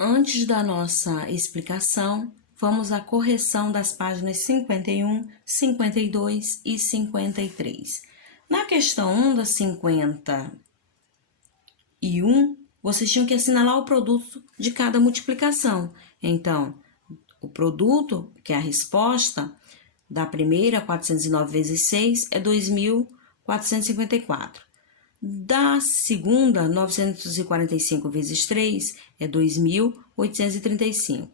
Antes da nossa explicação, vamos à correção das páginas 51, 52 e 53. Na questão 1 da 51, vocês tinham que assinalar o produto de cada multiplicação. Então, o produto, que é a resposta da primeira, 409 vezes 6, é 2.454. Da segunda, 945 vezes 3 é 2.835.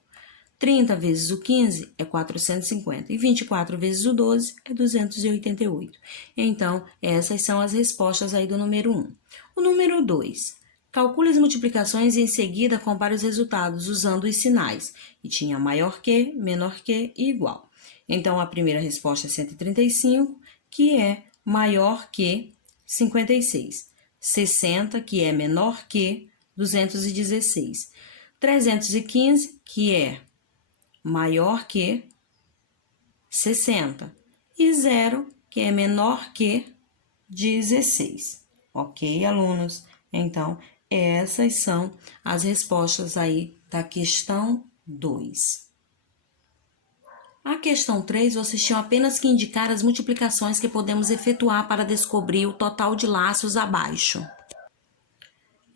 30 vezes o 15 é 450. E 24 vezes o 12 é 288. Então, essas são as respostas aí do número 1. O número 2. Calcule as multiplicações e em seguida compare os resultados usando os sinais. E tinha maior que, menor que e igual. Então, a primeira resposta é 135, que é maior que 56. 60, que é menor que 216. 315, que é maior que 60. E 0, que é menor que 16. Ok, alunos? Então, essas são as respostas aí da questão 2. A questão 3, vocês tinham apenas que indicar as multiplicações que podemos efetuar para descobrir o total de laços abaixo.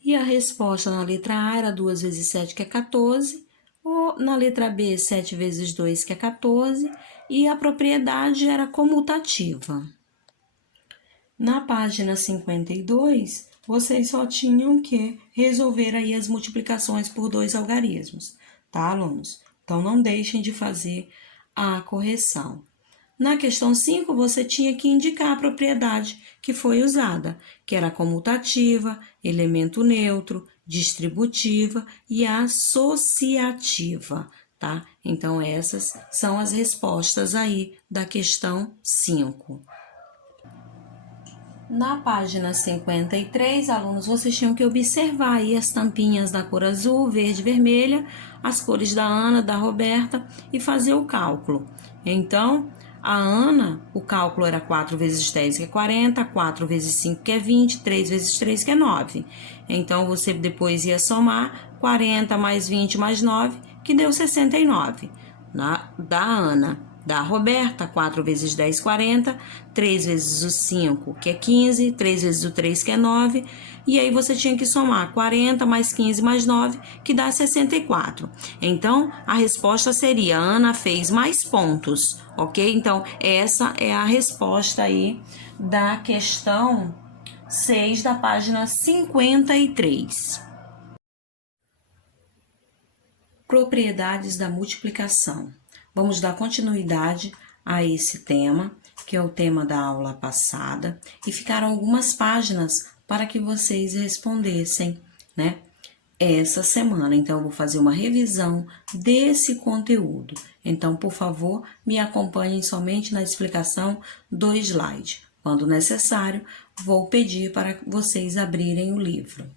E a resposta na letra A era 2 vezes 7, que é 14, ou na letra B, 7 vezes 2, que é 14, e a propriedade era comutativa. Na página 52, vocês só tinham que resolver aí as multiplicações por dois algarismos, tá, alunos? Então, não deixem de fazer a correção. Na questão 5, você tinha que indicar a propriedade que foi usada, que era comutativa, elemento neutro, distributiva e associativa, tá? Então, essas são as respostas aí da questão 5. Na página 53, alunos, vocês tinham que observar aí as tampinhas da cor azul, verde e vermelha, as cores da Ana, da Roberta e fazer o cálculo. Então, a Ana, o cálculo era 4 vezes 10, que é 40, 4 vezes 5, que é 20, 3 vezes 3, que é 9. Então, você depois ia somar 40 mais 20 mais 9, que deu 69. Da Ana. Da Roberta, 4 vezes 10, 40, 3 vezes o 5, que é 15, 3 vezes o 3, que é 9, e aí você tinha que somar 40 mais 15 mais 9, que dá 64. Então, a resposta seria, a Ana fez mais pontos, ok? Então, essa é a resposta aí da questão 6 da página 53. Propriedades da multiplicação. Vamos dar continuidade a esse tema, que é o tema da aula passada, e ficaram algumas páginas para que vocês respondessem, né? Essa semana. Então, eu vou fazer uma revisão desse conteúdo. Então, por favor, me acompanhem somente na explicação do slide. Quando necessário, vou pedir para vocês abrirem o livro.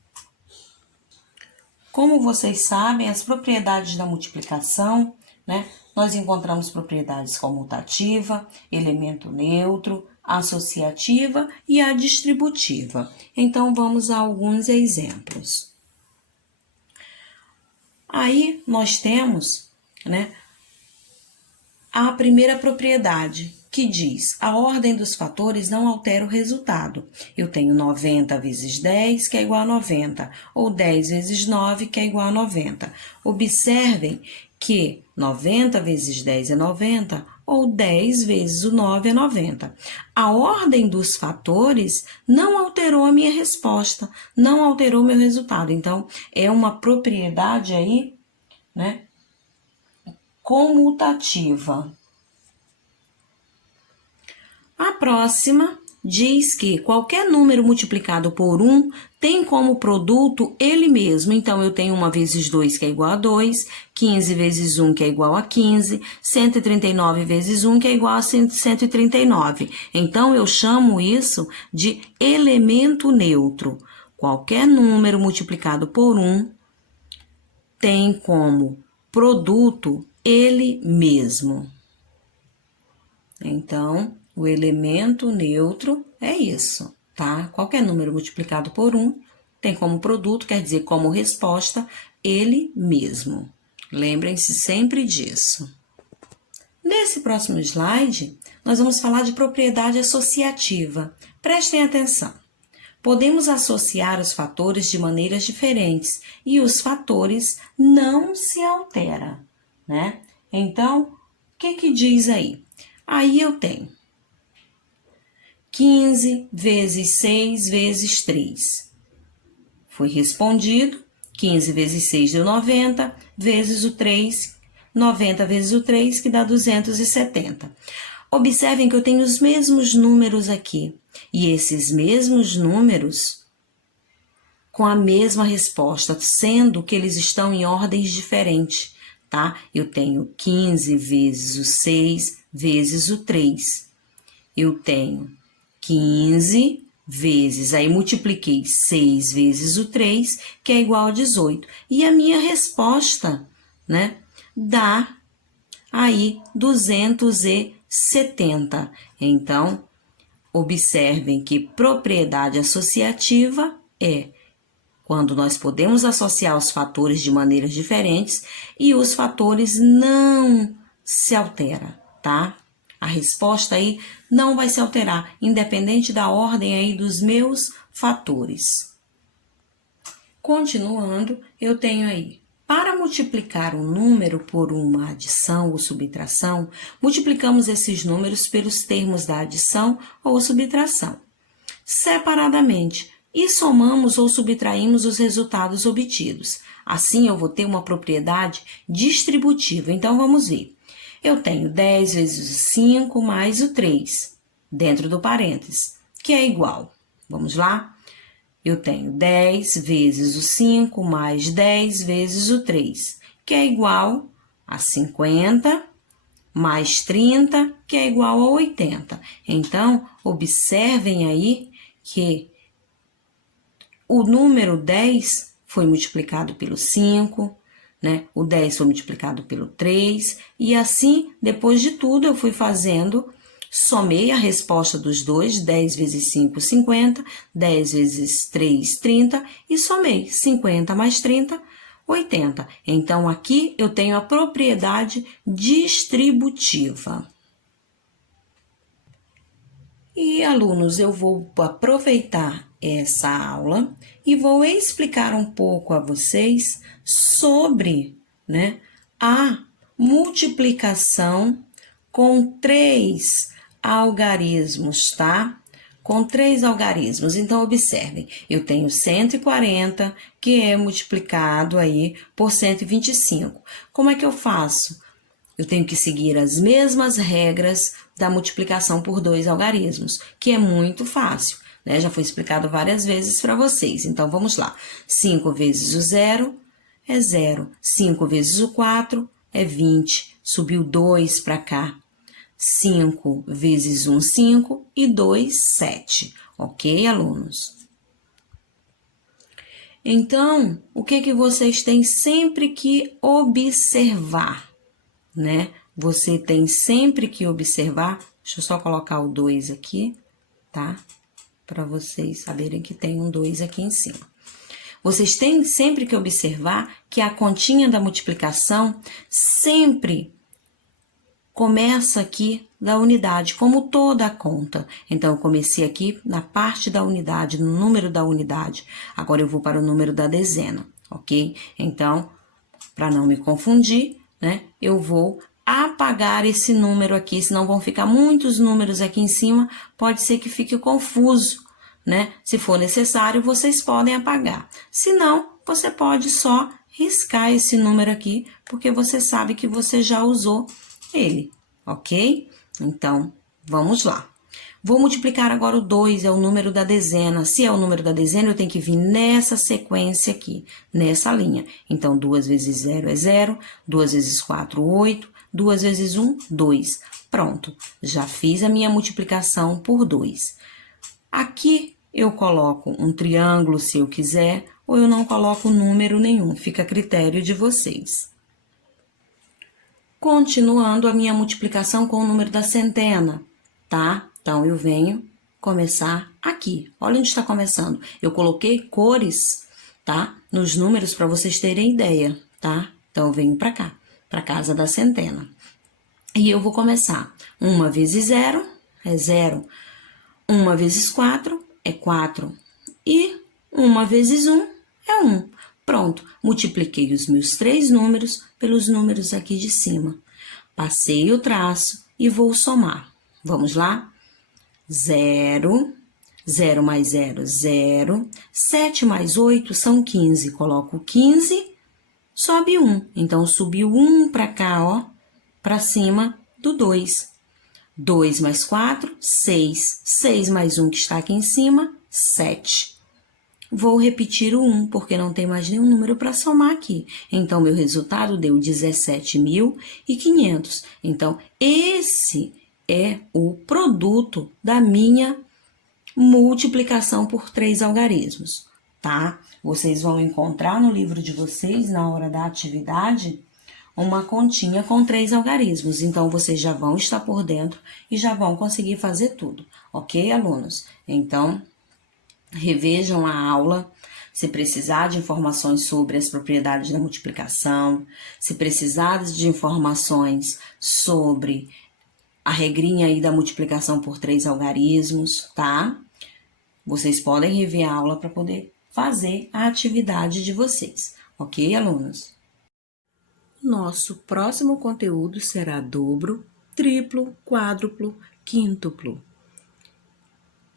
Como vocês sabem, as propriedades da multiplicação, né? Nós encontramos propriedades comutativa, elemento neutro, associativa e a distributiva. Então, vamos a alguns exemplos. Aí, nós temos, né, a primeira propriedade, que diz, a ordem dos fatores não altera o resultado. Eu tenho 90 vezes 10, que é igual a 90, ou 10 vezes 9, que é igual a 90. Observem que 90 vezes 10 é 90, ou 10 vezes o 9 é 90. A ordem dos fatores não alterou a minha resposta, não alterou meu resultado. Então, é uma propriedade aí, né, comutativa. A próxima diz que qualquer número multiplicado por 1 tem como produto ele mesmo. Então, eu tenho 1 vezes 2, que é igual a 2, 15 vezes 1, que é igual a 15, 139 vezes 1, que é igual a 139. Então, eu chamo isso de elemento neutro. Qualquer número multiplicado por 1 tem como produto ele mesmo. Então, o elemento neutro é isso, tá? Qualquer número multiplicado por 1 tem como produto, quer dizer, como resposta, ele mesmo. Lembrem-se sempre disso. Nesse próximo slide, nós vamos falar de propriedade associativa. Prestem atenção. Podemos associar os fatores de maneiras diferentes e os fatores não se alteram, né? Então, o que diz aí? Aí eu tenho 15 vezes 6 vezes 3. Foi respondido, 15 vezes 6 deu 90, vezes o 3, 90 vezes o 3, que dá 270. Observem que eu tenho os mesmos números aqui, e esses mesmos números com a mesma resposta, sendo que eles estão em ordens diferentes, tá? Eu tenho 15 vezes o 6 vezes o 3. Eu tenho 15 vezes, aí multipliquei 6 vezes o 3, que é igual a 18. E a minha resposta, né, dá aí 270. Então, observem que propriedade associativa é quando nós podemos associar os fatores de maneiras diferentes e os fatores não se alteram, tá? A resposta aí não vai se alterar, independente da ordem aí dos meus fatores. Continuando, eu tenho aí, para multiplicar um número por uma adição ou subtração, multiplicamos esses números pelos termos da adição ou subtração, separadamente, e somamos ou subtraímos os resultados obtidos. Assim, eu vou ter uma propriedade distributiva. Então, vamos ver. Eu tenho 10 vezes o 5 mais o 3, dentro do parênteses, que é igual. Vamos lá? Eu tenho 10 vezes o 5 mais 10 vezes o 3, que é igual a 50 mais 30, que é igual a 80. Então, observem aí que o número 10 foi multiplicado pelo 5, né? O 10 foi multiplicado pelo 3, e assim, depois de tudo, eu fui fazendo, somei a resposta dos dois, 10 vezes 5, 50, 10 vezes 3, 30, e somei 50 mais 30, 80. Então, aqui eu tenho a propriedade distributiva. E, alunos, eu vou aproveitar essa aula e vou explicar um pouco a vocês sobre, né, a multiplicação com 3 algarismos, tá? Com 3 algarismos. Então, observem, eu tenho 140, que é multiplicado aí por 125. Como é que eu faço? Eu tenho que seguir as mesmas regras da multiplicação por 2 algarismos, que é muito fácil, né? Já foi explicado várias vezes para vocês. Então, vamos lá. 5 vezes o 0 é 0. 5 vezes o 4 é 20. Subiu 2 para cá. 5 vezes 1, 5. E 2, 7. Ok, alunos? Então, o que vocês têm sempre que observar, né? Você tem sempre que observar, deixa eu só colocar o 2 aqui, tá? Para vocês saberem que tem um 2 aqui em cima. Vocês têm sempre que observar que a continha da multiplicação sempre começa aqui da unidade, como toda a conta. Então, eu comecei aqui na parte da unidade, no número da unidade. Agora, eu vou para o número da dezena, ok? Então, para não me confundir, né, eu vou apagar esse número aqui, senão vão ficar muitos números aqui em cima, pode ser que fique confuso, né? Se for necessário, vocês podem apagar. Se não, você pode só riscar esse número aqui, porque você sabe que você já usou ele, ok? Então, vamos lá. Vou multiplicar agora o 2, é o número da dezena. Se é o número da dezena, eu tenho que vir nessa sequência aqui, nessa linha. Então, 2 vezes 0 é 0, 2 vezes 4, 8, 2 vezes 1, 2. Pronto, já fiz a minha multiplicação por 2. Aqui eu coloco um triângulo se eu quiser, ou eu não coloco número nenhum, fica a critério de vocês. Continuando a minha multiplicação com o número da centena, tá? Então, eu venho começar aqui. Olha onde está começando. Eu coloquei cores, tá? Nos números para vocês terem ideia, tá? Então, eu venho para cá, para casa da centena. E eu vou começar. 1 vezes 0 é 0. 1 vezes 4 é 4. E 1 vezes 1 é 1. Pronto, multipliquei os meus 3 números pelos números aqui de cima. Passei o traço e vou somar. Vamos lá? 0, 0 mais 0, 0. 7 mais 8 são 15. Coloco 15, sobe 1. Então, subiu 1 para cá, ó, para cima do 2. 2 mais 4, 6. 6 mais 1 que está aqui em cima, 7. Vou repetir o 1, porque não tem mais nenhum número para somar aqui. Então, meu resultado deu 17.500. Então, esse é o produto da minha multiplicação por 3 algarismos, tá? Vocês vão encontrar no livro de vocês, na hora da atividade, uma continha com 3 algarismos. Então, vocês já vão estar por dentro e já vão conseguir fazer tudo, ok, alunos? Então, revejam a aula. Se precisar de informações sobre as propriedades da multiplicação, se precisar de informações sobre a regrinha aí da multiplicação por 3 algarismos, tá? Vocês podem rever a aula para poder fazer a atividade de vocês, ok, alunos? Nosso próximo conteúdo será dobro, triplo, quádruplo, quíntuplo,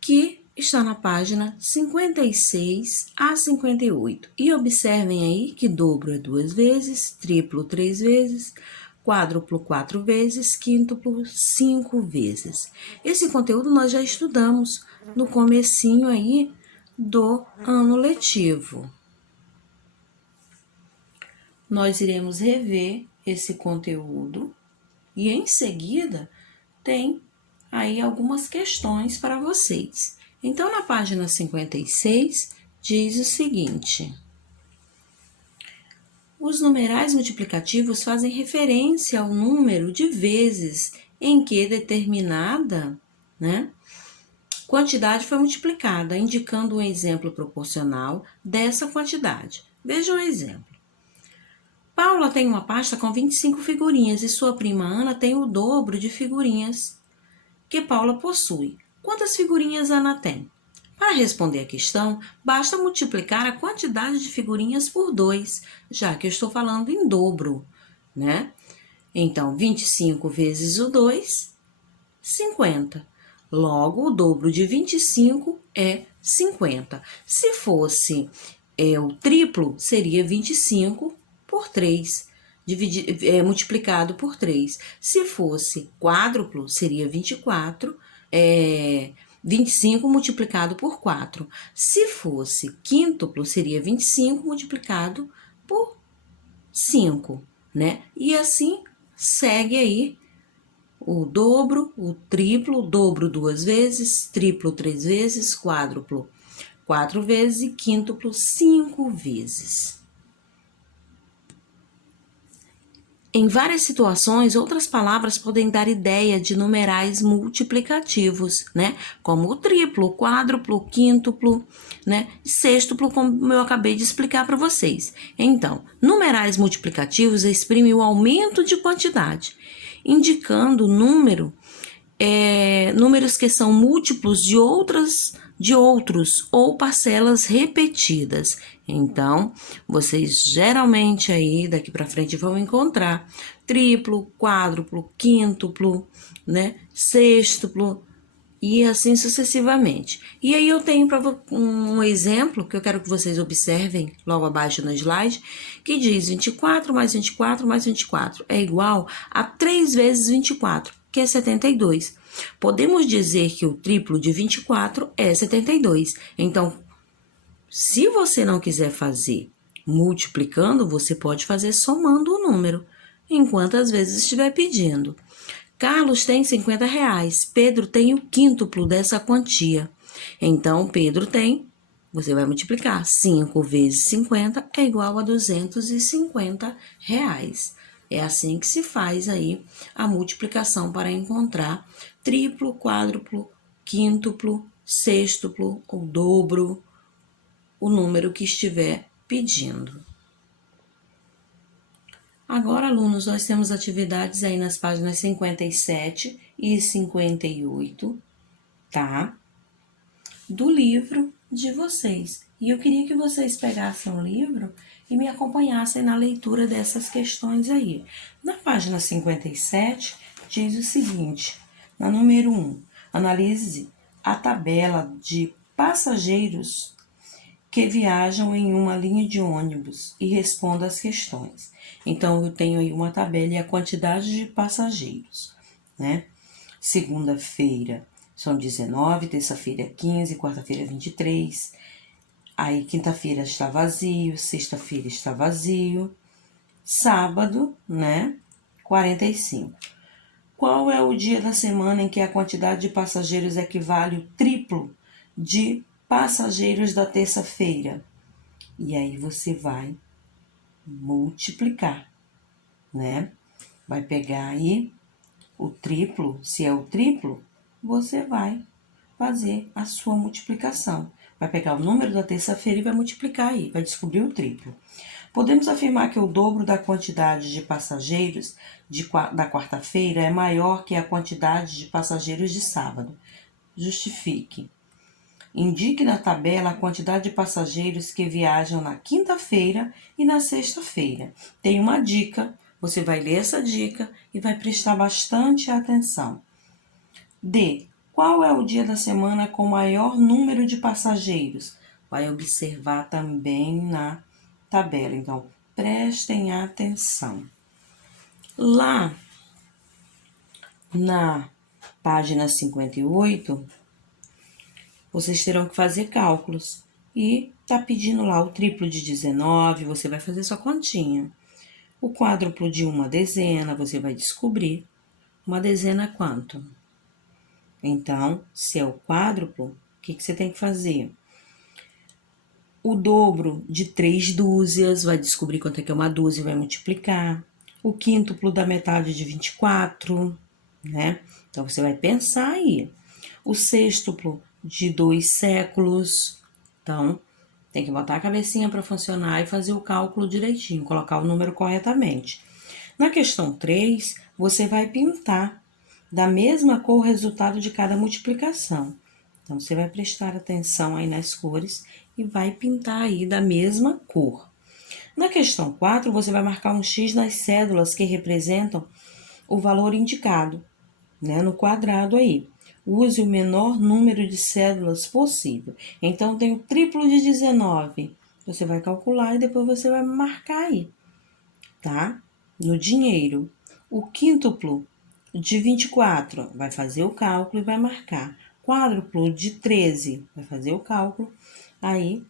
que está na página 56 a 58. E observem aí que dobro é 2 vezes, triplo 3 vezes, quádruplo 4 vezes, quíntuplo 5 vezes. Esse conteúdo nós já estudamos no comecinho aí do ano letivo. Nós iremos rever esse conteúdo e em seguida tem aí algumas questões para vocês. Então, na página 56, diz o seguinte: os numerais multiplicativos fazem referência ao número de vezes em que determinada, quantidade foi multiplicada, indicando um exemplo proporcional dessa quantidade. Veja um exemplo. Paula tem uma pasta com 25 figurinhas e sua prima Ana tem o dobro de figurinhas que Paula possui. Quantas figurinhas Ana tem? Para responder a questão, basta multiplicar a quantidade de figurinhas por 2, já que eu estou falando em dobro, né? Então, 25 vezes o 2, 50. Logo, o dobro de 25 é 50. Se fosse o triplo, seria 25 por 3, multiplicado por 3. Se fosse quádruplo, seria 25 multiplicado por 4. Se fosse quíntuplo, seria 25 multiplicado por 5, né? E assim segue aí o dobro, o triplo, dobro 2 vezes, triplo 3 vezes, quádruplo 4 vezes e quíntuplo 5 vezes. Em várias situações, outras palavras podem dar ideia de numerais multiplicativos, né? Como o triplo, o quádruplo, o quíntuplo, né? E sextuplo, como eu acabei de explicar para vocês. Então, numerais multiplicativos exprimem o aumento de quantidade, indicando números que são múltiplos de outros ou parcelas repetidas. Então, vocês geralmente aí daqui para frente vão encontrar triplo, quádruplo, quíntuplo, né, sextuplo e assim sucessivamente. E aí eu tenho um exemplo que eu quero que vocês observem logo abaixo no slide, que diz 24 mais 24 mais 24 é igual a 3 vezes 24, que é 72. Podemos dizer que o triplo de 24 é 72. Então, se você não quiser fazer multiplicando, você pode fazer somando o número, enquanto às vezes estiver pedindo. Carlos tem R$50, Pedro tem o quíntuplo dessa quantia. Então, Pedro tem, você vai multiplicar, 5 vezes 50 é igual a R$250. É assim que se faz aí a multiplicação para encontrar triplo, quádruplo, quíntuplo sextuplo, o dobro, o número que estiver pedindo. Agora, alunos, nós temos atividades aí nas páginas 57 e 58, tá? Do livro de vocês. E eu queria que vocês pegassem o livro e me acompanhassem na leitura dessas questões aí. Na página 57, diz o seguinte, na número 1, analise a tabela de passageiros que viajam em uma linha de ônibus e responda as questões. Então, eu tenho aí uma tabela e a quantidade de passageiros, né? Segunda-feira são 19, terça-feira 15, quarta-feira 23. Aí, quinta-feira está vazio, sexta-feira está vazio. Sábado, né? 45. Qual é o dia da semana em que a quantidade de passageiros equivale ao triplo de passageiros da terça-feira? E aí você vai multiplicar, né? Vai pegar aí o triplo, se é o triplo, você vai fazer a sua multiplicação. Vai pegar o número da terça-feira e vai multiplicar aí, vai descobrir o triplo. Podemos afirmar que o dobro da quantidade de passageiros da quarta-feira é maior que a quantidade de passageiros de sábado. Justifique. Indique na tabela a quantidade de passageiros que viajam na quinta-feira e na sexta-feira. Tem uma dica, você vai ler essa dica e vai prestar bastante atenção. D. Qual é o dia da semana com maior número de passageiros? Vai observar também na tabela. Então, prestem atenção. Lá na página 58, vocês terão que fazer cálculos. E tá pedindo lá o triplo de 19, você vai fazer sua continha. O quádruplo de uma dezena, você vai descobrir. Uma dezena é quanto? Então, se é o quádruplo, o que você tem que fazer? O dobro de 3 dúzias, vai descobrir quanto é que é uma dúzia e vai multiplicar. O quíntuplo da metade de 24, né? Então, você vai pensar aí. O sextuplo de 2 séculos. Então, tem que botar a cabecinha para funcionar e fazer o cálculo direitinho, colocar o número corretamente. Na questão 3, você vai pintar da mesma cor o resultado de cada multiplicação. Então, você vai prestar atenção aí nas cores e vai pintar aí da mesma cor. Na questão 4, você vai marcar um X nas cédulas que representam o valor indicado, né, no quadrado aí. Use o menor número de cédulas possível. Então, tem o triplo de 19. Você vai calcular e depois você vai marcar aí, tá? No dinheiro. O quíntuplo de 24, vai fazer o cálculo e vai marcar. Quádruplo de 13, vai fazer o cálculo aí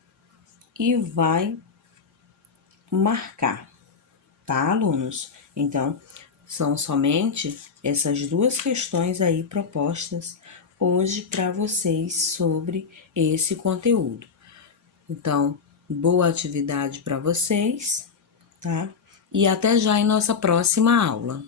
e vai marcar, tá, alunos? Então, são somente essas duas questões aí propostas hoje para vocês sobre esse conteúdo. Então, boa atividade para vocês, tá? E até já em nossa próxima aula.